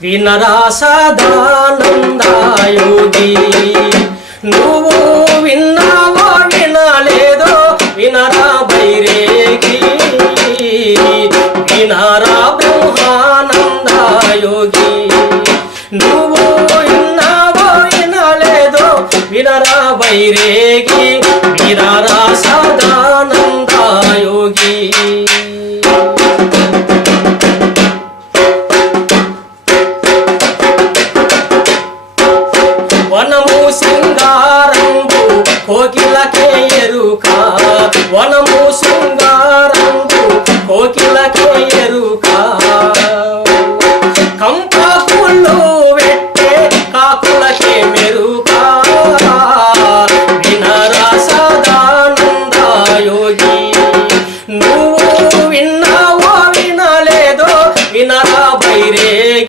వినరా సదానంద యోగి నువ్వు విన్నావో వినలేదో వినరా బైరేగి వినరా బ్రహ్మానంద యోగి నువ్వు విన్నావో వినలేదో వినరా బైరేగి వినరా సదానంద యోగి వనము సింగారంబు కోకిల